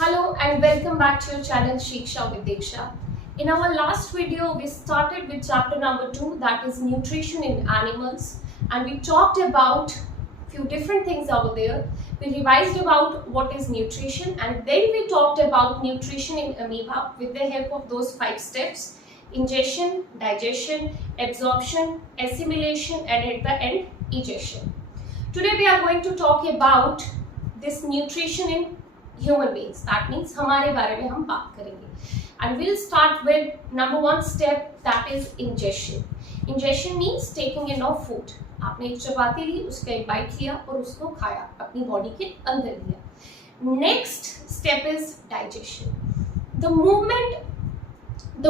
Hello and welcome back to your channel Shiksha with Diksha. In our last video, we started with chapter number 2, that is nutrition in animals, and we talked about few different things over there. We revised about what is nutrition, and then we talked about nutrition in amoeba with the help of those 5 steps: ingestion, digestion, absorption, assimilation, and at the end, egestion. Today we are going to talk about this nutrition in human beings. That means हमारे बारे में हम बात करेंगे. And we'll start with number 1 step, that is ingestion. Ingestion means taking in of food. आपने एक चपाती ली, उसका एक बाइट लिया और उसको खाया, अपनी बॉडी के अंदर लिया. Next step is digestion. The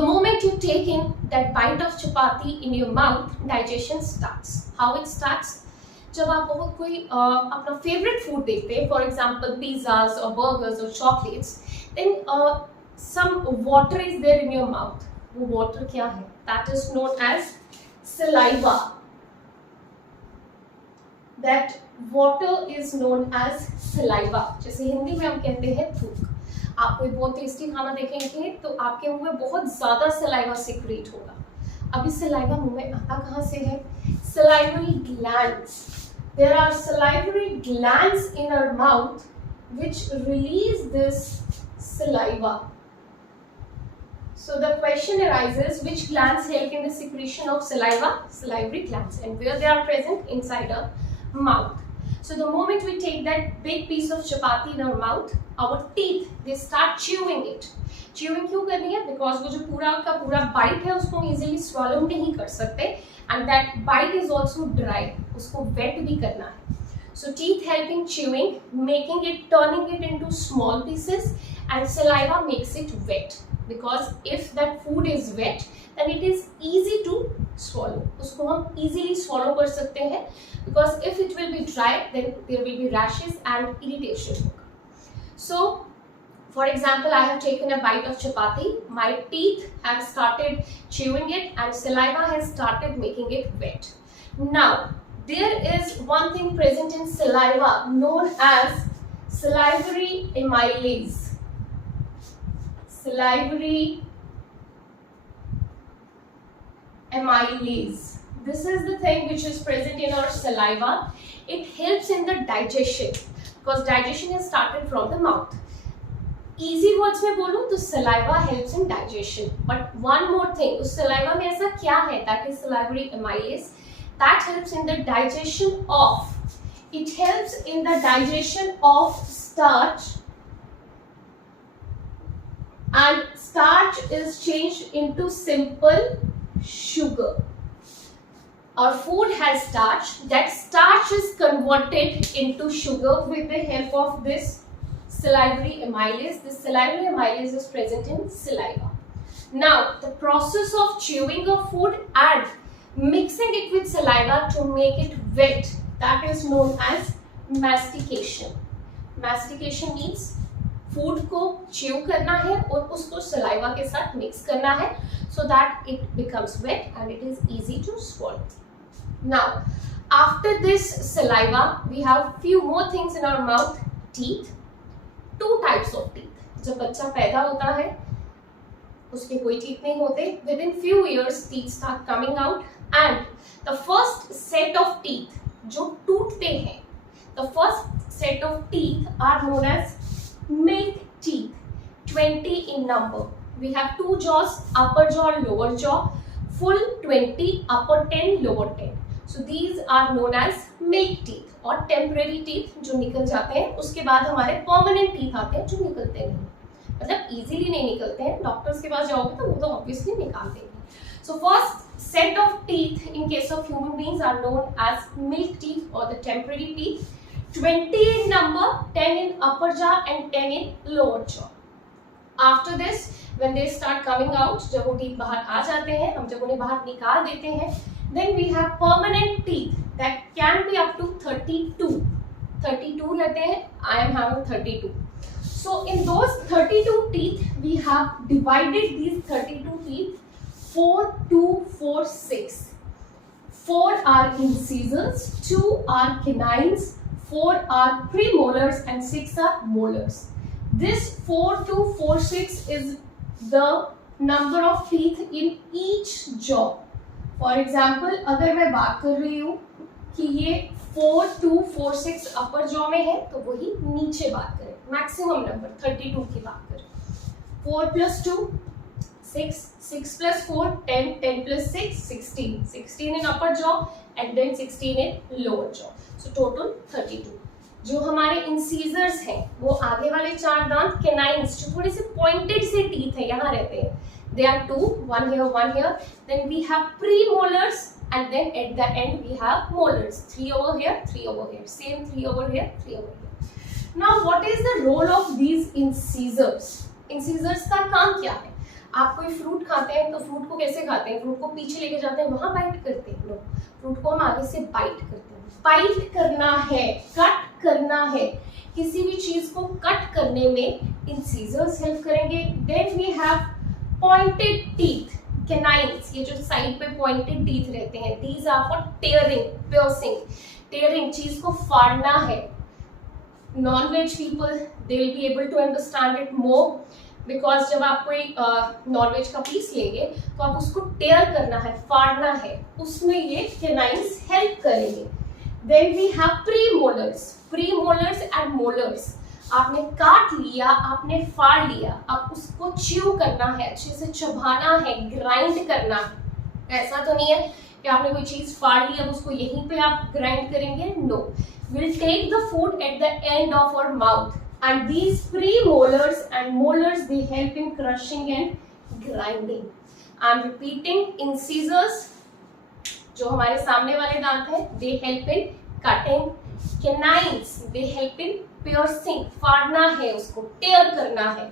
moment you take in that bite of chapati in your mouth, digestion starts. How it starts? जब आप बहुत कोई अपना फेवरेट फूड देखते हैं, फॉर एग्जाम्पल पिज्जाज और बर्गर्स और chocolates, then some water is there in your mouth. वो वाटर क्या है? That is known as saliva. That water is known as saliva. जैसे हिंदी में हम कहते हैं थूक. आप कोई बहुत टेस्टी खाना देखेंगे तो आपके मुंह में बहुत ज्यादा सलाइवा सिक्रेट होगा. अभी सलाइवा मुंह में आता कहाँ से है? Salivary glands. There are salivary glands in our mouth which release this saliva. So the question arises, which glands help in the secretion of saliva? Salivary glands. And where they are present? Inside our mouth. So the moment we take that big piece of chapati in our mouth, our teeth, they start chewing it. Chewing क्यों करनी है? Because वो जो पूरा का पूरा bite है उसको हम इजीली स्वॉलो नहीं कर सकते, and that bite is also dry. उसको वेट भी करना है. So teeth help in chewing, making it, turning it into small pieces, and saliva makes it wet. Because if that food is wet then it is easy to swallow. उसको हम easily swallow कर सकते हैं, because if it will be dry then there will be rashes and irritation. So for example, I have taken a bite of chapati, my teeth have started chewing it and saliva has started making it wet. Now, there is one thing present in saliva known as salivary amylase. Salivary amylase. This is the thing which is present in our saliva. It helps in the digestion because digestion has started from the mouth. Easy words में बोलूं तो saliva helps in digestion. But one more thing, उस saliva में ऐसा क्या है? That is salivary amylase. That helps in the digestion of. It helps in the digestion of starch, and starch is changed into simple sugar. Our food has starch. That starch is converted into sugar with the help of this salivary amylase. This salivary amylase is present in saliva. Now, the process of chewing of food and mixing it with saliva to make it wet, that is known as mastication. Mastication means food को chew करना है और उसको saliva के साथ mix करना है so that it becomes wet and it is easy to swallow. Now, after this saliva, we have few more things in our mouth. Teeth. 2 types of teeth. जब बच्चा पैदा होता है उसके कोई teeth नहीं होते. Within few years teeth start coming out and the first set of teeth जो टूटते हैं, the first set of teeth are known as milk teeth. 20 in number. We have 2 jaws, upper jaw, lower jaw, full 20, upper 10, lower 10. So these are known as milk teeth. और temporary teeth जो निकल जाते हैं, उसके बाद हमारे permanent teeth आते हैं जो निकलते नहीं, मतलब इजीली नहीं निकलते हैं. डॉक्टर्स के पास जाओगे तो वो तो ऑब्वियसली निकाल देंगे. So first set of teeth in case of human beings are known as milk teeth और the temporary teeth. 20 in number, 10 in upper jaw and 10 in lower jaw. After this, when they start coming out, जब वो teeth बाहर आ जाते हैं, हम जब उन्हें बाहर निकाल देते हैं, then we have permanent teeth that can be up to 32. 32 लेते हैं. I am having 32. So in those 32 teeth, we have divided these 32 teeth 4, 2, 4, 6. 4 are incisors, 2 are canines, 4 are premolars and 6 are molars. This 4 to 4 6 is the number of teeth in each jaw. For example, अगर मैं बात कर रही हूँ कि ये 4 to 4 6 upper jaw में है, तो वही नीचे बात करें, मैक्सिमम नंबर 32 की बात करें. 4 plus 2 6, 6 plus 4 10, 10 plus 6 16, 16 in upper jaw and then 16 in lower jaw. So total 32. जो हमारे इंसीजर्स हैं वो आगे वाले 4 दांत, कैनाइन्स जो थोड़े से पॉइंटेड से टीथ है यहाँ रहते हैं, they are 2, one here, one here. Then we have premolars and then at the end we have molars, 3 over here, 3 over here, same 3 over here, 3 over here. Now what is the role of these incisors? Incisors का काम क्या है? आप कोई fruit खाते हैं तो fruit को कैसे खाते हैं? फ्रूट को पीछे लेके जाते हैं, वहां बाइट करते हैं लोग. फ्रूट को हम आगे से बाइट करते हैं. बाइट करना है, कट करना है. किसी भी चीज को कट करने में इंसीजर्स हेल्प करेंगे. Then we have pointed teeth, canines, ये जो साइड पे पॉइंटेड टीथ रहते हैं, these are for tearing, piercing. Tearing, चीज को फाड़ना है. Non veg people they will be able to understand it more, because जब आप कोई नॉन-वेज का पीस लेंगे तो आप उसको टेयर करना है, फाड़ना है, उसमें ये कैनाइन्स हेल्प करेंगे. Then we have premolars. Premolars and molars. आपने काट लिया, आपने फाड़ लिया, अब उसको च्यू करना है, अच्छे से चबाना है, ग्राइंड करना है. ऐसा तो नहीं है कि आपने कोई चीज फाड़ ली अब उसको यहीं पे आप ग्राइंड करेंगे. No. We'll take the food at the end of our mouth, and these premolars and molars they help in crushing and grinding. I'm repeating. Incisors जो हमारे सामने वाले दांत हैं, they help in cutting. Canines they help in piercing, फाड़ना है उसको, tear करना है.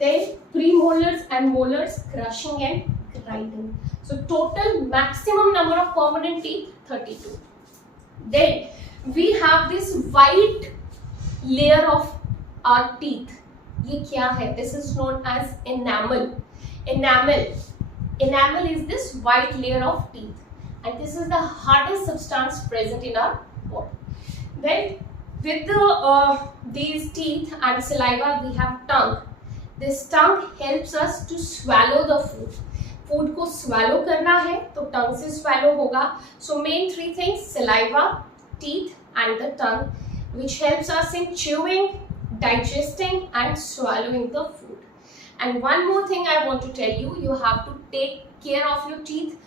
Then premolars and molars crushing and grinding. So total maximum number of permanent teeth 32. Then we have this white layer of our teeth. ये क्या है? This is known as enamel. Enamel is this white layer of teeth. And this is the hardest substance present in our body. Then with these teeth and saliva we have tongue. This tongue helps us to swallow the food. Food को swallow करना है तो tongue से swallow होगा. So main 3 things: saliva, teeth and the tongue, which helps us in chewing, digesting and swallowing the food. And one more thing I want to tell you, you have to take care of your teeth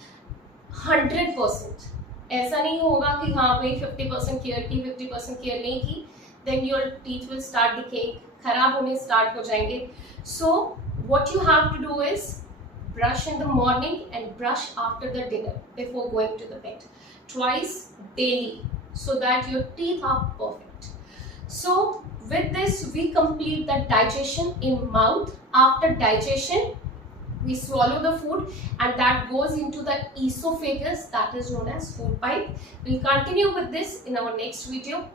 100%. ऐसा नहीं होगा कि हाँ भाई 50% care की, 50% care नहीं की, then your teeth will start decaying, खराब होने start हो जाएंगे. So what you have to do is brush in the morning and brush after the dinner before going to the bed, twice daily, so that your teeth are perfect. So with this we complete the digestion in mouth. After digestion we swallow the food and that goes into the esophagus, that is known as food pipe. We'll continue with this in our next video.